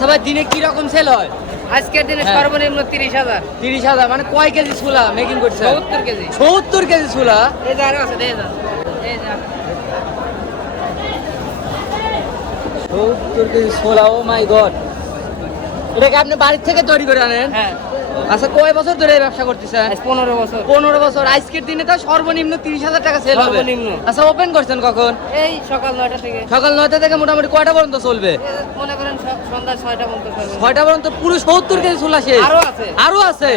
সবাই দিনে কি রকম সেল হয়? আজকের দিনে সর্বনিম্ন 30,000। 30,000 মানে কয় কেজি ছোলা মেকিং করছে? 70 কেজি। 70 কেজি ছোলা। এই যে আরো আছে, এই যে, এই যে। 70 কেজি ছোলা, ও মাই গড। এটা কি আপনি বাড়ি থেকে তৈরি করে আনেন? হ্যাঁ, আচ্ছা, কয় বছর ধরে এই ব্যবসা করতেছেন? আজ 15 বছর। 15 বছর। আজকের দিনে তো সর্বনিম্ন 30,000 টাকা সেল হবে। সর্বনিম্ন। আচ্ছা, ওপেন করছেন কখন? এই সকাল 9টা থেকে সকাল 9টা থেকে মোটামুটি কয়টা পর্যন্ত চলবে? মনে করেন সন্ধ্যা 6টা পর্যন্ত চলবে। 6টা পর্যন্ত পুরো 70 কেজি ছোলা শেষ? আরো আছে। আরো আছে?